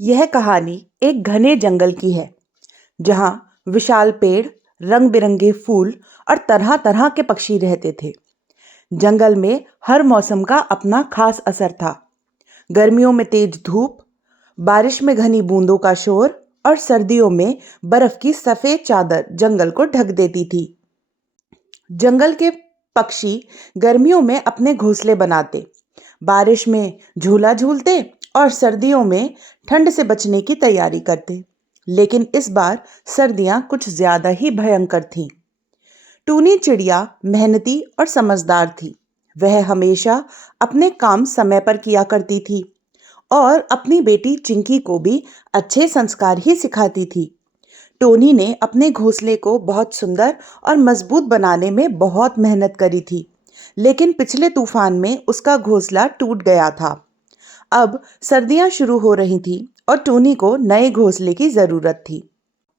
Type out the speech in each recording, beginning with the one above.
यह कहानी एक घने जंगल की है जहां विशाल पेड़, रंग बिरंगे फूल और तरह तरह के पक्षी रहते थे। जंगल में हर मौसम का अपना खास असर था। गर्मियों में तेज धूप, बारिश में घनी बूंदों का शोर और सर्दियों में बर्फ की सफेद चादर जंगल को ढक देती थी। जंगल के पक्षी गर्मियों में अपने घोंसले बनाते, बारिश में झूला झूलते और सर्दियों में ठंड से बचने की तैयारी करते। लेकिन इस बार सर्दियां कुछ ज्यादा ही भयंकर थीं। टूनी चिड़िया मेहनती और समझदार थी। वह हमेशा अपने काम समय पर किया करती थी और अपनी बेटी चिंकी को भी अच्छे संस्कार ही सिखाती थी। टोनी ने अपने घोंसले को बहुत सुंदर और मजबूत बनाने में बहुत मेहनत करी थी, लेकिन पिछले तूफान में उसका घोंसला टूट गया था। अब सर्दियां शुरू हो रही थी और टोनी को नए घोंसले की जरूरत थी।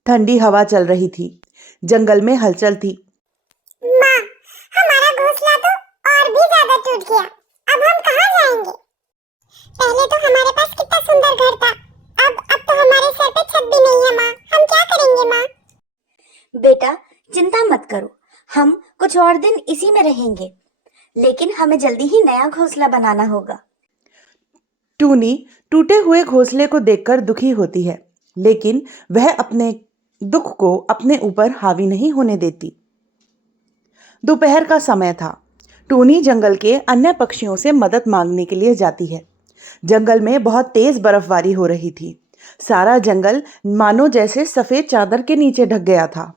ठंडी हवा चल रही थी, जंगल में हलचल थी। माँ, हमारा घोंसला तो और भी ज्यादा टूट गया। अब हम कहाँ जाएंगे? पहले तो हमारे पास कितना सुंदर घर था। अब तो हमारे सर पे छत भी नहीं है माँ। हम क्या करेंगे माँ? बेटा, चिंता मत करो, हम कुछ और दिन इसी में रहेंगे, लेकिन हमें जल्दी ही नया घोंसला बनाना होगा। टूनी टूटे हुए घोंसले को देखकर दुखी होती है, लेकिन वह अपने दुख को अपने ऊपर हावी नहीं होने देती। दोपहर का समय था। टूनी जंगल के अन्य पक्षियों से मदद मांगने के लिए जाती है। जंगल में बहुत तेज बर्फबारी हो रही थी। सारा जंगल मानो जैसे सफेद चादर के नीचे ढक गया था।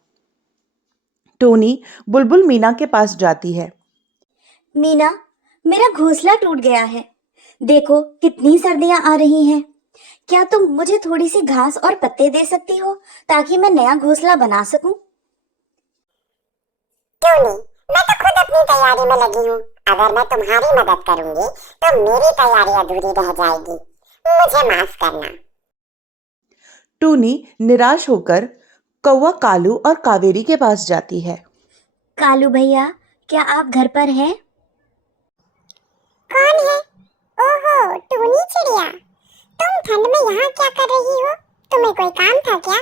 टोनी बुलबुल मीना के पास जाती है। मीना, मेरा घोंसला टूट गया है। देखो कितनी सर्दियां आ रही हैं। क्या तुम मुझे थोड़ी सी घास और पत्ते दे सकती हो ताकि मैं नया घोंसला बना सकूं? टोनी, मैं तो खुद अपनी तैयारी में लगी हूँ। अगर मैं तुम्हारी मदद करूँगी तो मेरी तैयारी अधूरी रह जाएगी। मुझे माफ करना। टूनी निराश होकर कौवा कालू और कावेरी के पास जाती है। कालू भैया, क्या आप घर पर हैं? कौन है? ओहो, टूनी चिड़िया। तुम ठंड में यहाँ क्या कर रही हो? तुम्हें कोई काम था क्या?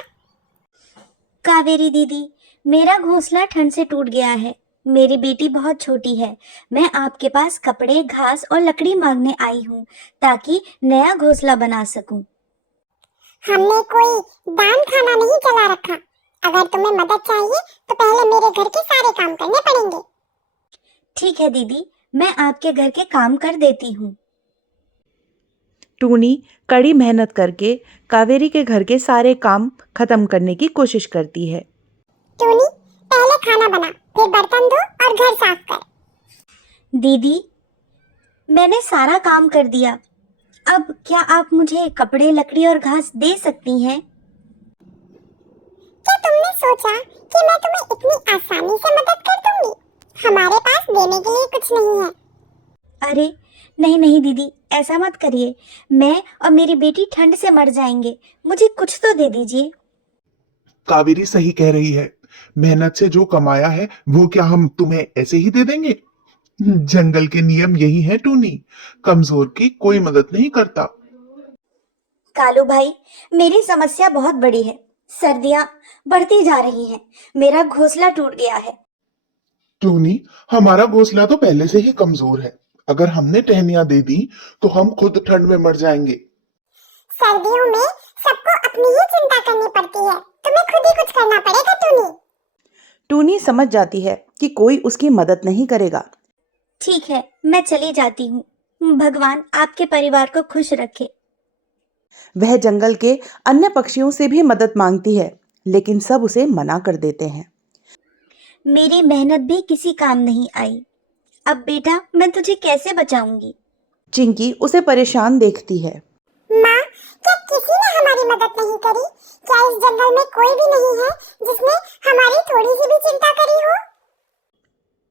कावेरी दीदी, मेरा घोंसला ठंड से टूट गया है। मेरी बेटी बहुत छोटी है। मैं आपके पास कपड़े, घास और लकड़ी मांगने आई हूँ ताकि नया घोंसला बना सकूं। हमने कोई दान खाना नहीं चला रखा। अगर तुम्हें मदद चाहिए तो पहले मेरे घर के सारे काम करने पड़ेंगे। ठीक है दीदी, मैं आपके घर के काम कर देती हूँ। टूनी कड़ी मेहनत करके कावेरी के घर के सारे काम खत्म करने की कोशिश करती है। टूनी, पहले खाना बना, फिर बर्तन धो और घर साफ कर। दीदी, मैंने सारा काम कर दिया। अब क्या आप मुझे कपड़े, लकड़ी और घास दे सकती हैं? क्या तुमने सोचा कि मैं तुम्हें इतनी आसानी से मदद कर दूंगी? हमारे पास देने के लिए कुछ नहीं है। अरे नहीं नहीं दीदी, ऐसा मत करिए। मैं और मेरी बेटी ठंड से मर जाएंगे। मुझे कुछ तो दे दीजिए। कावेरी सही कह रही है। मेहनत से जो कमाया है वो क्या हम तुम्हें ऐसे ही दे देंगे? जंगल के नियम यही है टूनी, कमजोर की कोई मदद नहीं करता। कालू भाई, मेरी समस्या बहुत बड़ी है। सर्दियां बढ़ती जा रही हैं। मेरा घोंसला टूट गया है। टूनी, हमारा घोंसला तो पहले से ही कमजोर है। अगर हमने टहनियां दे दी तो हम खुद ठंड में मर जाएंगे। सर्दियों में सबको अपनी ही चिंता करनी पड़ती है। तुम्हें खुद ही कुछ करना पड़ेगा टूनी। टूनी समझ जाती है कि कोई उसकी मदद नहीं करेगा। ठीक है, मैं चली जाती हूँ। भगवान आपके परिवार को खुश रखे। वह जंगल के अन्य पक्षियों से भी मदद मांगती है, लेकिन सब उसे मना कर देते हैं। मेरी मेहनत भी किसी काम नहीं आई। अब बेटा, मैं तुझे कैसे बचाऊंगी? चिंकी उसे परेशान देखती है। माँ, क्या किसी ने हमारी मदद नहीं करी? क्या इस जंगल में कोई भी नहीं है जिसने हमारी थोड़ी सी भी चिंता करी हो?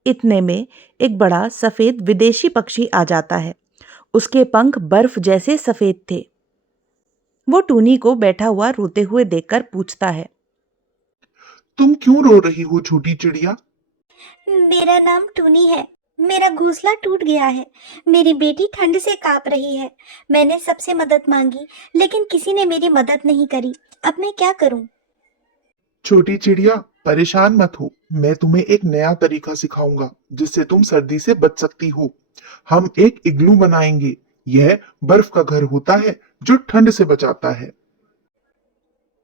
इतने में एक बड़ा सफेद विदेशी पक्षी आ जाता है। उसके पंख बर्फ जैसे सफेद थे। वो टूनी को बैठा हुआ रोते हुए देखकर पूछता है, तुम क्यों रो रही हो छोटी चिड़िया? मेरा नाम टूनी है। मेरा घोंसला टूट गया है। मेरी बेटी ठंड से कांप रही है। मैंने सबसे मदद मांगी, लेकिन किसी ने मेरी मदद नहीं करी। अब मैं क्या करूं? छोटी चिड़िया, परेशान मत हो। मैं तुम्हें एक नया तरीका सिखाऊंगा जिससे तुम सर्दी से बच सकती हो। हम एक इग्लू बनाएंगे। यह बर्फ का घर होता है जो ठंड से बचाता है।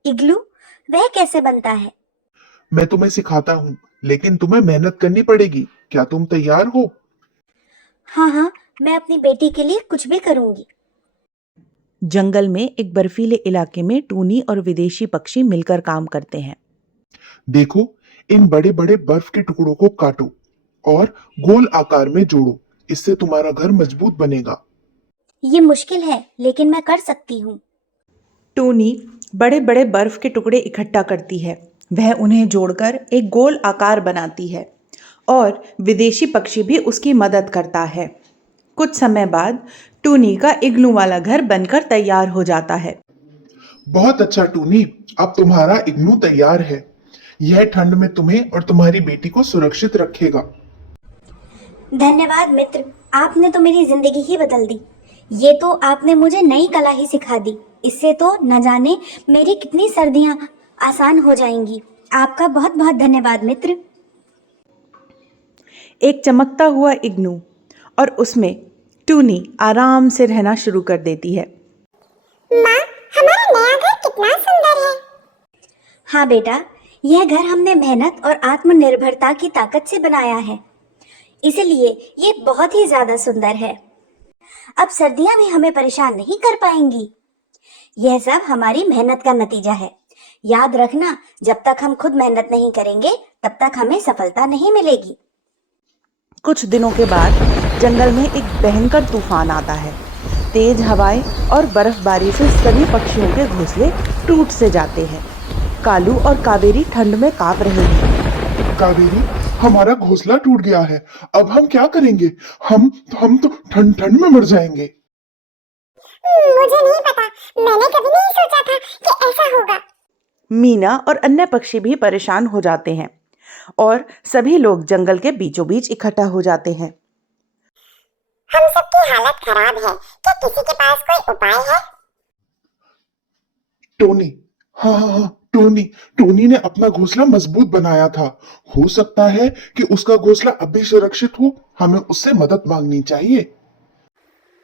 इग्लू? वह कैसे बनता है? मैं तुम्हें सिखाता हूँ, लेकिन तुम्हें मेहनत करनी पड़ेगी। क्या तुम तैयार हो? हाँ हाँ, मैं अपनी बेटी के लिए कुछ भी करूंगी। जंगल में एक बर्फीले इलाके में टूनी और विदेशी पक्षी मिलकर काम करते हैं। देखो, इन बड़े बड़े बर्फ के टुकड़ों को काटो और गोल आकार में जोड़ो। इससे तुम्हारा घर मजबूत बनेगा। ये मुश्किल है, लेकिन मैं कर सकती हूँ। टूनी बड़े बड़े बर्फ के टुकड़े इकट्ठा करती है। वह उन्हें जोड़कर एक गोल आकार बनाती है और विदेशी पक्षी भी उसकी मदद करता है। कुछ समय बाद टूनी का इग्लू वाला घर बनकर तैयार हो जाता है। बहुत अच्छा टूनी, अब तुम्हारा इग्लू तैयार है। यह ठंड में तुम्हें और तुम्हारी बेटी को सुरक्षित रखेगा। धन्यवाद मित्र, आपने तो मेरी जिंदगी ही बदल दी। ये तो आपने मुझे नई कला ही सिखा दी। इससे तो न जाने मेरी कितनी सर्दियां आसान हो जाएंगी। आपका बहुत बहुत धन्यवाद मित्र। एक चमकता हुआ इग्लू और उसमें टूनी आराम से रहना शुरू कर देती है। माँ, हमारा नया घर कितना सुंदर है। हाँ बेटा, यह घर हमने मेहनत और आत्मनिर्भरता की ताकत से बनाया है, इसलिए ये बहुत ही ज्यादा सुंदर है। अब सर्दियां भी हमें परेशान नहीं कर पाएंगी। यह सब हमारी मेहनत का नतीजा है। याद रखना, जब तक हम खुद मेहनत नहीं करेंगे तब तक हमें सफलता नहीं मिलेगी। कुछ दिनों के बाद जंगल में एक भयंकर तूफान आता है। तेज हवाएं और बर्फबारी से सभी पक्षियों के घोंसले टूट से जाते हैं। कालू और कावेरी ठंड में कांप रहे हैं। कावेरी, हमारा घोंसला टूट गया है। अब हम क्या करेंगे? हम तो ठंड ठंड में मर जाएंगे। मुझे नहीं पता, मैंने कभी नहीं सोचा था कि ऐसा होगा। मीना और अन्य पक्षी भी परेशान हो जाते हैं और सभी लोग जंगल के बीचों बीच इकट्ठा हो जाते हैं। हम सबकी हालत खराब है। क्या किसी के पास कोई उपाय है? टोनी, हाँ, टोनी टोनी ने अपना घोंसला मजबूत बनाया था। हो सकता है कि उसका घोंसला अब भी सुरक्षित हो। हमें उससे मदद मांगनी चाहिए।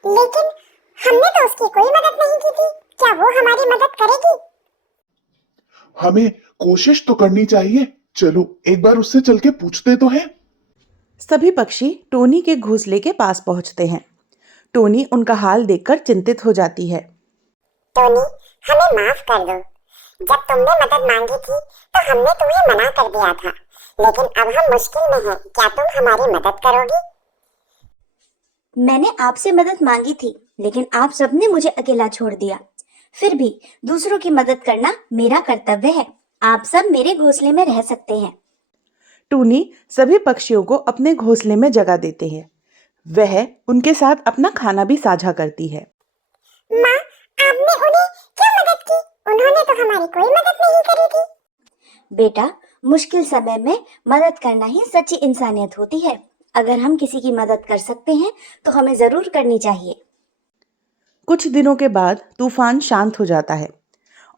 लेकिन हमने तो उसकी कोई मदद नहीं की थी। क्या वो हमारी मदद करेगी? हमें कोशिश तो करनी चाहिए। चलो एक बार उससे चल के पूछते तो हैं। सभी पक्षी टोनी के घोंसले के पास पहुंचते हैं। टोनी उनका हाल देखकर चिंतित हो जाती है। टोनी, हमें माफ कर दो। जब तुमने मदद मांगी थी तो हमने तुम्हें मना कर दिया था, लेकिन अब हम मुश्किल में हैं। क्या तुम हमारी मदद करोगी? मैंने आपसे मदद मांगी थी, लेकिन आप सबने मुझे अकेला छोड़ दिया। फिर भी दूसरों की मदद करना मेरा कर्तव्य है। आप सब मेरे घोंसले में रह सकते हैं। टूनी सभी पक्षियों को अपने घोंसले में जगह देते हैं। वह उनके साथ अपना खाना भी साझा करती है। माँ, आपने उन्हें क्यों मदद की? उन्होंने तो हमारी कोई मदद नहीं करी थी। बेटा, मुश्किल समय में मदद करना ही सच्ची इंसानियत होती है। अगर हम किसी की मदद कर सकते हैं तो हमें जरूर करनी चाहिए। कुछ दिनों के बाद तूफान शांत हो जाता है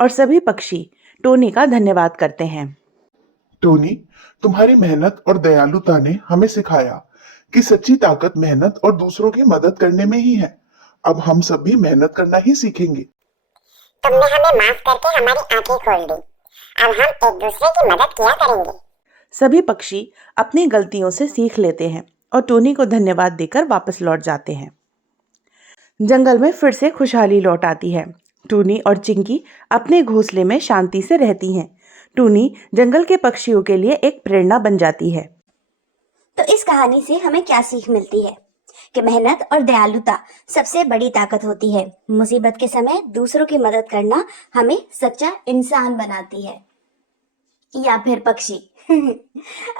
और सभी पक्षी टोनी का धन्यवाद करते हैं। टोनी, तुम्हारी मेहनत और दयालुता ने हमें सिखाया कि सच्ची ताकत मेहनत और दूसरों की मदद करने में ही है। अब हम सब भी मेहनत करना ही सीखेंगे। तुमने हमें माफ करके हमारी आंखें खोल दी। अब हम एक दूसरे की मदद किया करेंगे। सभी पक्षी अपनी गलतियों से सीख लेते हैं और टोनी को धन्यवाद देकर वापस लौट जाते हैं। जंगल में फिर से खुशहाली लौट आती है। टूनी और चिंकी अपने घोंसले में शांति से रहती हैं। टूनी जंगल के पक्षियों के लिए एक प्रेरणा बन जाती है। तो इस कहानी से हमें क्या सीख मिलती है? कि मेहनत और दयालुता सबसे बड़ी ताकत होती है। मुसीबत के समय दूसरों की मदद करना हमें सच्चा इंसान बनाती है, या फिर पक्षी।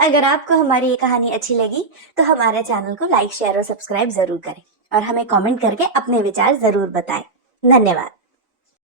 अगर आपको हमारी ये कहानी अच्छी लगी तो हमारे चैनल को लाइक, शेयर और सब्सक्राइब जरूर करें और हमें कमेंट करके अपने विचार जरूर बताएं। धन्यवाद।